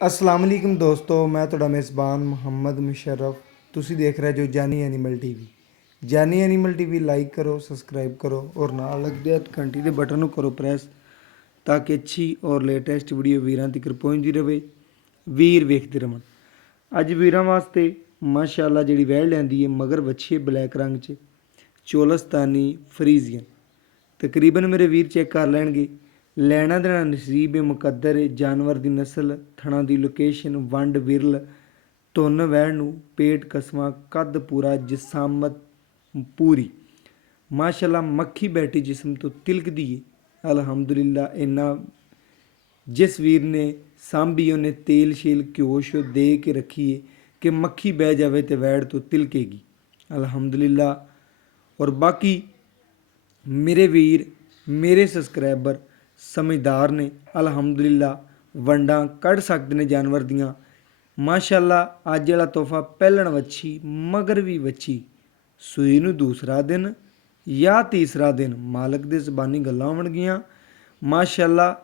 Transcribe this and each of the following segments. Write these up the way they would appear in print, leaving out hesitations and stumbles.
अस्सलाम वालेकुम दोस्तों, मैं ਤੁਹਾਡਾ मेज़बान ਮੁਹੰਮਦ ਮੁਸ਼ਰਫ। ਤੁਸੀਂ ਦੇਖ ਰਹੇ ਜੋ ਜਾਨੀ ਐਨੀਮਲ ਟੀਵੀ। ਜਾਨੀ ਐਨੀਮਲ ਟੀਵੀ ਲਾਈਕ ਕਰੋ, ਸਬਸਕ੍ਰਾਈਬ ਕਰੋ ਔਰ ਨਾਲ ਲੱਗਦੇ ਘੰਟੀ ਦੇ ਬਟਨ ਨੂੰ ਕਰੋ ਪ੍ਰੈਸ ਤਾਂ ਕਿ ਅੱਛੀ ਔਰ ਲੇਟੈਸਟ ਵੀਡੀਓ ਵੀਰਾਂ ਤੱਕ ਪਹੁੰਚਦੀ ਰਹੇ। ਵੀਰ ਵੇਖਦੇ ਰਹਿਣ। ਅੱਜ ਵੀਰਾਂ ਵਾਸਤੇ ਮਾਸ਼ਾਅੱਲਾ ਜਿਹੜੀ ਵਹਿੜ ਲੈਂਦੀ ਹੈ ਮਗਰ ਵੱਛੀ ਬਲੈਕ ਰੰਗ 'ਚ ਚੋਲਸਤਾਨੀ ਫਰੀਜ਼ੀਅਨ। ਤਕਰੀਬਨ ਮੇਰੇ ਵੀਰ ਚੈੱਕ ਕਰ ਲੈਣਗੇ। ਲੈਣਾ ਦੇਣਾ ਨਸੀਬ ਏ ਮੁਕੱਦਰ ਏ। ਜਾਨਵਰ ਦੀ ਨਸਲ, ਥਣਾ ਦੀ ਲੋਕੇਸ਼ਨ, ਵੰਡ ਵਿਰਲ, ਧੁੰਨ ਵਹਿਣ ਨੂੰ, ਪੇਟ ਕਸਮਾਂ, ਕੱਦ ਪੂਰਾ, ਜਿਸਾਮਤ ਪੂਰੀ ਮਾਸ਼ਾਅੱਲਾ। ਮੱਖੀ ਬੈਠੀ ਜਿਸਮ ਤੋਂ ਤਿਲਕਦੀ ਏ ਅਲਹਮਦੁਲਿਲਾ। ਇੰਨਾ ਜਿਸ ਵੀਰ ਨੇ ਸਾਂਭੀ ਉਹਨੇ ਤੇਲ ਸ਼ੇਲ ਘਿਓ ਸ਼ਿਓ ਦੇ ਕੇ ਰੱਖੀ ਏ ਕਿ ਮੱਖੀ ਬਹਿ ਜਾਵੇ ਤੇ ਵੈੜ ਤੋਂ ਤਿਲਕੇਗੀ ਅਲਹਮਦੁਲਿਲਾ। ਔਰ ਬਾਕੀ ਮੇਰੇ ਵੀਰ ਮੇਰੇ ਸਬਸਕ੍ਰਾਈਬਰ ਸਮਝਦਾਰ ਨੇ ਅਲਹਮਦੁਲਿਲਾ, ਵੰਡਾਂ ਕੱਢ ਸਕਦੇ ਨੇ ਜਾਨਵਰ ਦੀਆਂ ਮਾਸ਼ਾਅੱਲਾ। ਅੱਜ ਵਾਲਾ ਤੋਹਫਾ ਪਹਿਲਣ ਵੱਛੀ ਮਗਰ ਵੀ ਵੱਛੀ, ਸੂਈ ਨੂੰ ਦੂਸਰਾ ਦਿਨ ਜਾਂ ਤੀਸਰਾ ਦਿਨ, ਮਾਲਕ ਦੇ ਜ਼ਬਾਨੀ ਗੱਲਾਂ ਹੋਣਗੀਆਂ ਮਾਸ਼ਾਅੱਲਾ।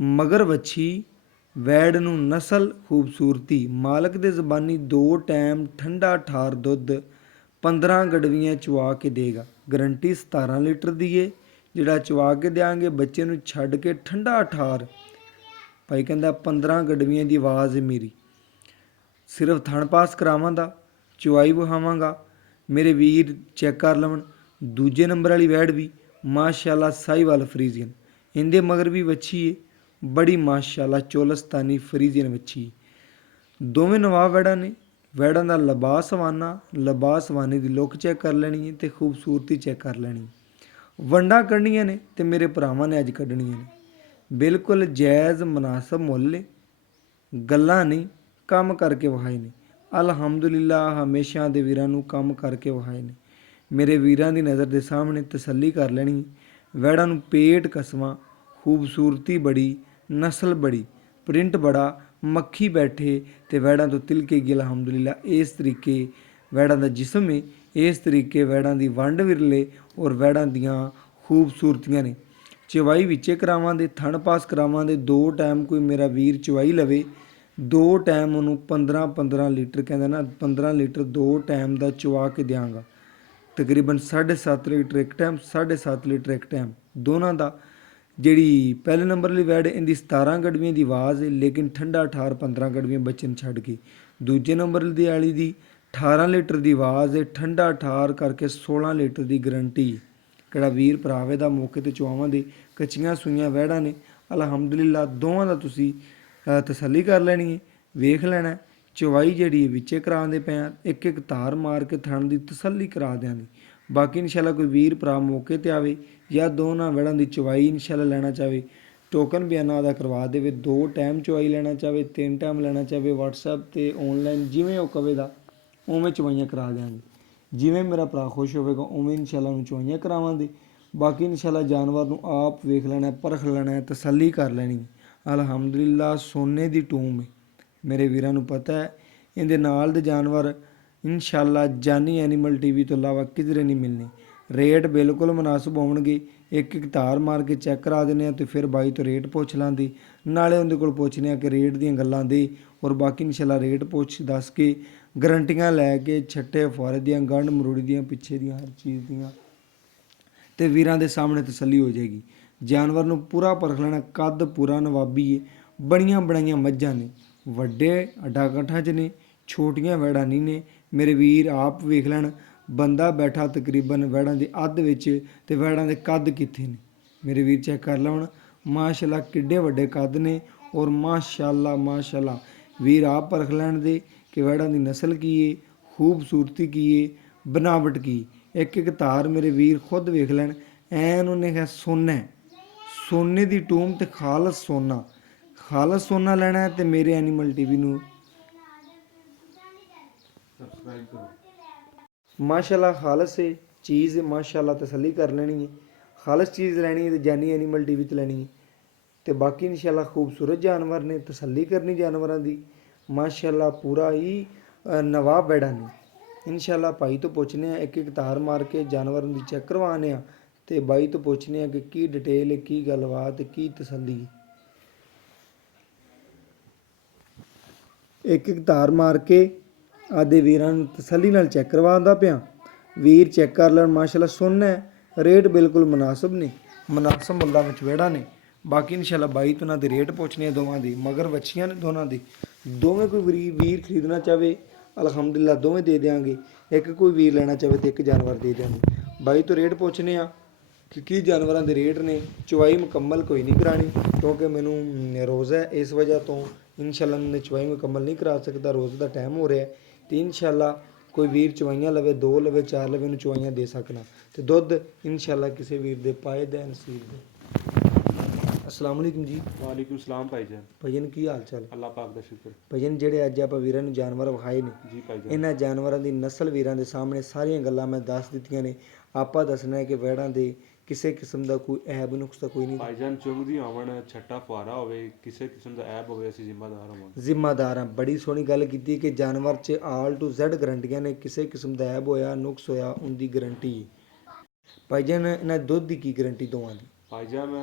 ਮਗਰ ਵੱਛੀ ਵੈੜ ਨੂੰ ਨਸਲ ਖੂਬਸੂਰਤੀ, ਮਾਲਕ ਦੇ ਜ਼ਬਾਨੀ 2 ਟਾਈਮ ਠੰਡਾ ਠਾਰ ਦੁੱਧ 15 ਗੜਵੀਆਂ ਚਵਾ ਕੇ ਦੇਗਾ। ਗਰੰਟੀ 17 ਲੀਟਰ ਦੀ ਏ। ਜਿਹੜਾ ਚਵਾ ਕੇ ਦਿਆਂਗੇ ਬੱਚੇ ਨੂੰ ਛੱਡ ਕੇ ਠੰਡਾ ਠਾਰ। ਭਾਈ ਕਹਿੰਦਾ 15 ਗੜਵੀਆਂ ਦੀ ਆਵਾਜ਼ ਹੈ ਮੇਰੀ। ਸਿਰਫ ਥਣ ਪਾਸ ਕਰਾਵਾਂਗਾ, ਚਵਾਈ ਵਿਖਾਵਾਂਗਾ। ਮੇਰੇ ਵੀਰ ਚੈੱਕ ਕਰ ਲਵਣ। ਦੂਜੇ ਨੰਬਰ ਵਾਲੀ ਵੈੜ ਵੀ ਮਾਸ਼ਾਅੱਲਾ ਸਾਹੀਵਾਲ ਫਰੀਜ਼ੀਅਨ। ਇਹਦੇ ਮਗਰ ਵੀ ਵੱਛੀ ਏ ਬੜੀ ਮਾਸ਼ਾਅੱਲਾ ਚੋਲਸਤਾਨੀ ਫਰੀਜ਼ੀਅਨ ਵੱਛੀ। ਦੋਵੇਂ ਨਵਾਬ ਵੈੜਾਂ ਨੇ। ਵੈੜਾਂ ਦਾ ਲਿਬਾਸ ਹਵਾਨਾ, ਲਿਬਾਸ ਹਵਾਨੇ ਦੀ ਲੁੱਕ ਚੈੱਕ ਕਰ ਲੈਣੀ ਹੈ ਤੇ ਖੂਬਸੂਰਤੀ ਚੈੱਕ ਕਰ ਲੈਣੀ। ਵੰਡਾਂ ਕੱਢਣੀਆਂ ਨੇ ਤੇ ਮੇਰੇ ਭਰਾਵਾਂ ਨੇ ਅੱਜ ਕੱਢਣੀਆਂ ਨੇ। ਬਿਲਕੁਲ ਜਾਇਜ਼ ਮੁਨਾਸਬ ਮੁੱਲ ਏ। ਗੱਲਾਂ ਨਹੀਂ, ਕੰਮ ਕਰਕੇ ਵਿਖਾਏ ਨੇ ਅਲਹਮਦੁਲਿਲਾ। ਹਮੇਸ਼ਾ ਦੇ ਵੀਰਾਂ ਨੂੰ ਕੰਮ ਕਰਕੇ ਵਿਖਾਏ ਨੇ। ਮੇਰੇ ਵੀਰਾਂ ਦੀ ਨਜ਼ਰ ਦੇ ਸਾਹਮਣੇ ਤਸੱਲੀ ਕਰ ਲੈਣੀ। ਵੈੜਾਂ ਨੂੰ ਪੇਟ ਕਸਮਾਂ, ਖੂਬਸੂਰਤੀ ਬੜੀ, ਨਸਲ ਬੜੀ, ਪ੍ਰਿੰਟ ਬੜਾ, ਮੱਖੀ ਬੈਠੇ ਤੇ ਵੈੜਾਂ ਤੋਂ ਤਿਲਕੇਗੀ ਅਲਹਮਦੁਲਿਲਾ। ਇਸ ਤਰੀਕੇ ਵੈੜਾਂ ਦਾ ਜਿਸਮ ਹੈ, ਇਸ ਤਰੀਕੇ ਵੈੜਾਂ ਦੀ ਵੰਡ ਵਿਰਲੇ ਔਰ ਵੈੜਾਂ ਦੀਆਂ ਖੂਬਸੂਰਤੀਆਂ ਨੇ। ਚਵਾਈ ਵਿੱਚੇ ਕਰਾਵਾਂ ਦੇ, ਥਣ ਪਾਸ ਕਰਾਵਾਂ ਦੇ। 2 ਟਾਈਮ ਕੋਈ ਮੇਰਾ ਵੀਰ ਚਵਾਈ ਲਵੇ, 2 ਟਾਈਮ ਉਹਨੂੰ 15-15 ਲੀਟਰ ਕਹਿੰਦਾ ਨਾ, 15 ਲੀਟਰ 2 ਟਾਈਮ ਦਾ ਚਵਾ ਕੇ ਦਿਆਂਗਾ। ਤਕਰੀਬਨ 7.5 ਲੀਟਰ ਇੱਕ ਟਾਈਮ, 7.5 ਲੀਟਰ ਇੱਕ ਟਾਈਮ ਦੋਨਾਂ ਦਾ। ਜਿਹੜੀ ਪਹਿਲੇ ਨੰਬਰ ਵਾਲੀ ਵੈੜ ਇਹਦੀ 17 ਗੜਵੀਆਂ ਦੀ ਆਵਾਜ਼ ਹੈ ਲੇਕਿਨ ਠੰਡਾ ਠਾਰ 15 ਗੜਵੀਆਂ ਬੱਚੇ ਨੂੰ ਛੱਡ ਕੇ। ਦੂਜੇ ਨੰਬਰ ਦੀ ਵਾਲੀ ਦੀ 18 ਲੀਟਰ ਦੀ ਆਵਾਜ਼ ਹੈ, ਠੰਡਾ ਠਾਰ ਕਰਕੇ 16 ਲੀਟਰ ਦੀ ਗਰੰਟੀ। ਕਿਹੜਾ ਵੀਰ ਭਰਾਵੇ ਦਾ ਮੌਕੇ 'ਤੇ ਚੁਆਵਾਂ ਦੇ ਕੱਚੀਆਂ ਸੂਈਆਂ ਵੈੜਾਂ ਨੇ ਅਲਹਮਦੁਲਿਲਾ। ਦੋਵਾਂ ਦਾ ਤੁਸੀਂ ਤਸੱਲੀ ਕਰ ਲੈਣੀ ਹੈ, ਵੇਖ ਲੈਣਾ। ਚਵਾਈ ਜਿਹੜੀ ਵਿੱਚੇ ਕਰਾਉਂਦੇ ਪਏ ਆ, ਇੱਕ ਇੱਕ ਧਾਰ ਮਾਰ ਕੇ ਥਣ ਦੀ ਤਸੱਲੀ ਕਰਾ ਦਿਆਂਗੇ। ਬਾਕੀ ਇਨਸ਼ਾਅੱਲਾ ਕੋਈ ਵੀਰ ਭਰਾ ਮੌਕੇ 'ਤੇ ਆਵੇ ਜਾਂ ਦੋਨਾਂ ਵੈੜਾਂ ਦੀ ਚਵਾਈ ਇਨਸ਼ਾਅੱਲਾ ਲੈਣਾ ਚਾਹਵੇ, ਟੋਕਨ ਬਿਆਨਾ ਦਾ ਕਰਵਾ ਦੇਵੇ। 2 ਟਾਈਮ ਚਵਾਈ ਲੈਣਾ ਚਾਹਵੇ, 3 ਟਾਈਮ ਲੈਣਾ ਚਾਹਵੇ, WhatsApp 'ਤੇ ਔਨਲਾਈਨ ਜਿਵੇਂ ਉਹ ਕਵੇਗਾ ਉਵੇਂ ਚਵਾਈਆਂ ਕਰਾ ਦਿਆਂਗੇ। ਜਿਵੇਂ ਮੇਰਾ ਭਰਾ ਖੁਸ਼ ਹੋਵੇਗਾ ਉਵੇਂ ਇਨਸ਼ਾਅੱਲਾ ਉਹਨੂੰ ਚਵਾਈਆਂ ਕਰਾਵਾਂਗੇ। ਬਾਕੀ ਇਨਸ਼ਾਅੱਲਾ ਜਾਨਵਰ ਨੂੰ ਆਪ ਵੇਖ ਲੈਣਾ, ਪਰਖ ਲੈਣਾ, ਤਸੱਲੀ ਕਰ ਲੈਣੀ ਅਲਹਮਦੁਲਿਲਾ। ਸੋਨੇ ਦੀ ਟੂਮ ਹੈ, ਮੇਰੇ ਵੀਰਾਂ ਨੂੰ ਪਤਾ ਹੈ। ਇਹਦੇ ਨਾਲ ਦੇ ਜਾਨਵਰ ਇਨਸ਼ਾਅੱਲਾ ਜਾਨੀ ਐਨੀਮਲ ਟੀਵੀ ਤੋਂ ਇਲਾਵਾ ਕਿਧਰੇ ਨਹੀਂ ਮਿਲਣੇ। ਰੇਟ ਬਿਲਕੁਲ ਮੁਨਾਸਬ ਹੋਣਗੇ। ਇੱਕ ਇੱਕ ਧਾਰ ਮਾਰ ਕੇ ਚੈੱਕ ਕਰਾ ਦਿੰਦੇ ਹਾਂ ਤੇ ਫਿਰ ਬਾਈ ਤੋਂ ਰੇਟ ਪੁੱਛ ਲਾਂਦੇ, ਨਾਲੇ ਉਹਦੇ ਕੋਲ ਪੁੱਛਦੇ ਹਾਂ ਕਿ ਰੇਟ ਦੀਆਂ ਗੱਲਾਂ ਦੇ ਔਰ ਬਾਕੀ ਇਨਸ਼ਾਅੱਲਾ ਰੇਟ ਪੁੱਛ ਦੱਸ ਕੇ ਗਰੰਟੀਆਂ ਲੈ ਕੇ ਛੱਟੇ ਫੁਆਰੇ ਦੀਆਂ, ਗੰਢ ਮਰੂੜੀ ਦੀਆਂ, ਪਿੱਛੇ ਦੀਆਂ, ਹਰ ਚੀਜ਼ ਦੀਆਂ ਤੇ ਵੀਰਾਂ ਦੇ ਸਾਹਮਣੇ ਤਸੱਲੀ ਹੋ ਜਾਏਗੀ। ਜਾਨਵਰ ਨੂੰ ਪੂਰਾ ਪਰਖ ਲੈਣਾ। ਕੱਦ ਪੂਰਾ ਨਵਾਬੀ ਏ, ਬਣੀਆਂ ਬਣਾਈਆਂ ਮੱਝਾਂ ਨੇ, ਵੱਡੇ ਅੱਡਾ ਕੱਠਾਂ 'ਚ ਨੇ, ਛੋਟੀਆਂ ਵੈੜਾਂ ਨਹੀਂ ਨੇ। ਮੇਰੇ ਵੀਰ ਆਪ ਵੇਖ ਲੈਣ। ਬੰਦਾ ਬੈਠਾ ਤਕਰੀਬਨ ਵੈੜਾਂ ਦੇ ਅੱਧ ਵਿੱਚ ਤੇ ਵੈੜਾਂ ਦੇ ਕੱਦ ਕਿੱਥੇ ਨੇ ਮੇਰੇ ਵੀਰ ਚੈੱਕ ਕਰ ਲਵਣ। ਮਾਸ਼ਾਅੱਲਾ ਕਿੱਡੇ ਵੱਡੇ ਕੱਦ ਨੇ ਔਰ ਮਾਸ਼ਾਅੱਲਾ ਮਾਸ਼ਾਅੱਲਾ। ਵੀਰ ਆਪ ਪਰਖ ਲੈਣ ਦੇ ਕਿ ਵੈੜਾਂ ਦੀ ਨਸਲ ਕੀ ਏ, ਖੂਬਸੂਰਤੀ ਕੀ ਏ, ਬਨਾਵਟ ਕੀ। ਇੱਕ ਇੱਕ ਧਾਰ ਮੇਰੇ ਵੀਰ ਖੁਦ ਵੇਖ ਲੈਣ। ਐਨ ਉਹਨੇ ਕਿਹਾ ਸੋਨਾ, ਸੋਨੇ ਦੀ ਟੂਮ ਤੇ ਖਾਲਸ ਸੋਨਾ। ਖਾਲਸ ਸੋਨਾ ਲੈਣਾ ਹੈ ਤੇ ਮੇਰੇ ਐਨੀਮਲ ਟੀਵੀ ਨੂੰ ਸਬਸਕ੍ਰਾਈਬ ਕਰੋ। ਮਾਸ਼ਾਅੱਲਾ ਖਾਲਸ ਹੈ ਚੀਜ਼, ਮਾਸ਼ਾਅੱਲਾ ਤਸੱਲੀ ਕਰ ਲੈਣੀ ਹੈ। ਖਾਲਸ ਚੀਜ਼ ਲੈਣੀ ਹੈ ਤੇ ਜਾਨੀ ਐਨੀਮਲ ਟੀਵੀ 'ਤੇ ਲੈਣੀ ਹੈ। ਤੇ ਬਾਕੀ ਇਨਸ਼ਾਅੱਲਾ ਖੂਬਸੂਰਤ ਜਾਨਵਰ ਨੇ, ਤਸੱਲੀ ਕਰਨੀ ਜਾਨਵਰਾਂ ਦੀ ਮਾਸ਼ਾਅੱਲਾ। ਪੂਰਾ ਹੀ ਨਵਾਬ ਵੈੜਾਂ ਨੇ ਇਨਸ਼ਾਅੱਲਾ। ਭਾਈ ਤੋਂ ਪੁੱਛਨੇ ਆ, ਇੱਕ ਇੱਕ ਤਾਰ ਮਾਰ ਕੇ ਜਾਨਵਰਾਂ ਦੀ ਚੈੱਕ ਕਰਵਾਉਂਦੇ ਆ ਤੇ ਬਾਈ ਤੋਂ ਪੁੱਛਨੇ ਆ ਕਿ ਕੀ ਡਿਟੇਲ ਹੈ, ਕੀ ਗੱਲਬਾਤ, ਕੀ ਤਸੱਲੀ। ਇੱਕ ਇੱਕ ਧਾਰ ਮਾਰ ਕੇ ਆਦੇ ਵੀਰਾਂ ਨੂੰ ਤਸੱਲੀ ਨਾਲ ਚੈੱਕ ਕਰਵਾਉਂਦਾ ਪਿਆ। ਵੀਰ ਚੈੱਕ ਕਰ ਲੈਣ, ਮਾਸ਼ਾਅੱਲਾ ਸੋਹਣਾ ਹੈ, ਰੇਟ ਬਿਲਕੁਲ ਮੁਨਾਸਬ ਨੇ, ਮੁਨਾਸਬ ਮੁੱਲਾਂ ਵਿੱਚ ਵਿਹੜਾ ਨੇ। ਬਾਕੀ ਇਨਸ਼ਾਅੱਲਾ ਬਾਈ ਤੋਂ ਉਹਨਾਂ ਦੇ ਰੇਟ ਪੁੱਛਣੇ ਆ ਦੋਵਾਂ ਦੀ, ਮਗਰ ਵੱਛੀਆਂ ਨੇ ਦੋਨਾਂ ਦੀ। ਦੋਵੇਂ ਕੋਈ ਵੀਰ ਖਰੀਦਣਾ ਚਾਹਵੇ ਅਲਹਮਦੁਲਿਲਾ ਦੋਵੇਂ ਦੇ ਦਿਆਂਗੇ, ਇੱਕ ਕੋਈ ਵੀਰ ਲੈਣਾ ਚਾਹਵੇ ਤਾਂ ਇੱਕ ਜਾਨਵਰ ਦੇ ਦਿਆਂਗੇ। ਬਾਈ ਤੋਂ ਰੇਟ ਪੁੱਛਣੇ ਆ ਕਿ ਕੀ ਜਾਨਵਰਾਂ ਦੇ ਰੇਟ ਨੇ। ਚੁਆਈ ਮੁਕੰਮਲ ਕੋਈ ਨਹੀਂ ਕਰਾਣੀ ਕਿਉਂਕਿ ਮੈਨੂੰ ਰੋਜ਼ਾ ਹੈ, ਇਸ ਵਜ੍ਹਾ ਤੋਂ ਇਨਸ਼ਾਅੱਲਾ ਮੈਂ ਚੁਆਈ ਮੁਕੰਮਲ ਨਹੀਂ ਕਰਾ ਸਕਦਾ, ਰੋਜ਼ ਦਾ ਟਾਈਮ ਹੋ ਰਿਹਾ। ਅਤੇ ਇਨਸ਼ਾਅੱਲਾ ਕੋਈ ਵੀਰ ਚਵਾਈਆਂ ਲਵੇ, 2 ਲਵੇ, 4 ਲਵੇ, ਉਹਨੂੰ ਚਵਾਈਆਂ ਦੇ ਸਕਣਾ ਅਤੇ ਦੁੱਧ ਇਨਸ਼ਾਅੱਲਾ ਕਿਸੇ ਵੀਰ ਦੇ ਪਾਏ ਦਾ ਨਸੀਬ ਦੇ। अस्सलाम वालेकुम जी। वालेकुम सलाम भाईजान। ਭਾਈਜਨ ਕੀ ਹਾਲ ਚਾਲ? अल्लाह पाक दा शुक्र ਭਾਈਜਨ ਜਿਹੜੇ ਅੱਜ ਆਪਾਂ ਵੀਰਾਂ ਨੂੰ ਜਾਨਵਰ ਵਿਖਾਏ ਨੇ, जी भाईजान। ਇਹਨਾਂ ਜਾਨਵਰਾਂ ਦੀ ਨਸਲ ਵੀਰਾਂ ਦੇ ਸਾਹਮਣੇ ਸਾਰੀਆਂ ਗੱਲਾਂ ਮੈਂ ਦੱਸ ਦਿੱਤੀਆਂ ਨੇ। ਆਪਾਂ ਦੱਸਣਾ ਹੈ ਕਿ ਵੈੜਾਂ ਦੇ ਕਿਸੇ ਕਿਸਮ ਦਾ ਕੋਈ ਐਬ ਨੁਕਸ ਤਾਂ ਕੋਈ ਨਹੀਂ। भाईजान चुगदी आवन छट्टा फुआरा होवे किसी किस्म दा ऐब होवे ਅਸੀਂ ਜ਼ਿੰਮੇਦਾਰ ਹੋਵਾਂਗੇ। ਜ਼ਿੰਮੇਦਾਰ ਹਾਂ। ਬੜੀ ਸੋਹਣੀ ਗੱਲ ਕੀਤੀ ਕਿ ਜਾਨਵਰ 'ਚ ਆਲ ਟੂ ਜ਼ੈਡ ਗਰੰਟੀਆਂ ਨੇ, ਕਿਸੇ ਕਿਸਮ ਦਾ ਐਬ ਹੋਇਆ ਨੁਕਸ ਹੋਇਆ ਉਹਦੀ ਗਰੰਟੀ। ਭਾਈਜਨ ਇਹਨਾਂ ਦੁੱਧ ਦੀ ਕੀ ਗਰੰਟੀ ਦੋਵਾਂ ਦੀ? भाईजान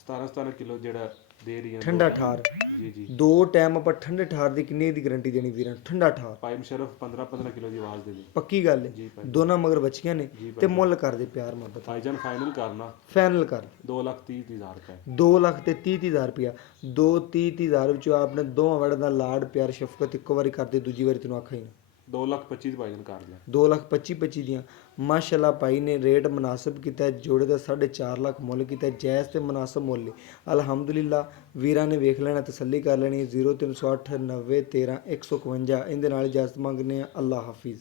17 ਕਿਲੋ ਜਿਹੜਾ ਦੇ ਰਹੀ ਹੈ ਠੰਡਾ ਠਾਰ। ਜੀ ਜੀ। 2 ਟਾਈਮ ਆਪਾਂ ਠੰਡੇ ਠਾਰ ਦੀ ਕਿੰਨੇ ਦੀ ਗਰੰਟੀ ਦੇਣੀ ਵੀਰਾਂ? ਠੰਡਾ ਠਾਰ। ਭਾਈ ਮੁਸ਼ਰਫ 15 ਕਿਲੋ ਦੀ ਆਵਾਜ਼ ਦੇ ਦੇ। ਪੱਕੀ ਗੱਲ ਹੈ। ਜੀ ਭਾਈ। ਦੋਨਾਂ ਮਗਰ ਬੱਚੀਆਂ ਨੇ ਤੇ ਮੁੱਲ ਕਰਦੇ ਪਿਆਰ ਮੁਹੱਬਤ। भाईजान फाइनल करना ਫਾਈਨਲ ਕਰ 2,30,000 रुपए। 2,30,000 ਰੁਪਇਆ। 2,30,000 ਵਿੱਚੋਂ ਆਪਣੇ ਦੋਵਾਂ ਵੜਾਂ ਦਾ ਲਾਡ ਪਿਆਰ ਸ਼ਫਕਤ ਇੱਕੋ ਵਾਰੀ ਕਰਦੇ, ਦੂਜੀ ਵਾਰੀ ਤੈਨੂੰ ਆਖਾ ਹੀ ਨਾ। 2,25,000 ਦੀ ਭਾਈਜਾਨ ਕਰ ਲੈ। 2,25,25 ਦੀਆਂ ਮਾਸ਼ਾਅੱਲਾ ਭਾਈ ਨੇ ਰੇਟ ਮੁਨਾਸਬ ਕੀਤਾ, ਜੋੜੇ ਦਾ 4.5 ਲੱਖ ਮੁੱਲ ਕੀਤਾ, ਜਾਇਜ਼ ਤੇ ਮੁਨਾਸਬ ਮੁੱਲ। ਅਲਹਮਦੁਲਿਲਾ ਵੀਰਾਂ ਨੇ ਵੇਖ ਲੈਣਾ, ਤਸੱਲੀ ਕਰ ਲੈਣੀ। 0308 90 13 151 ਇਹਦੇ ਨਾਲ ਇਜਾਜ਼ਤ ਮੰਗਨੇ ਆ। ਅੱਲਾ ਹਾਫਿਜ਼।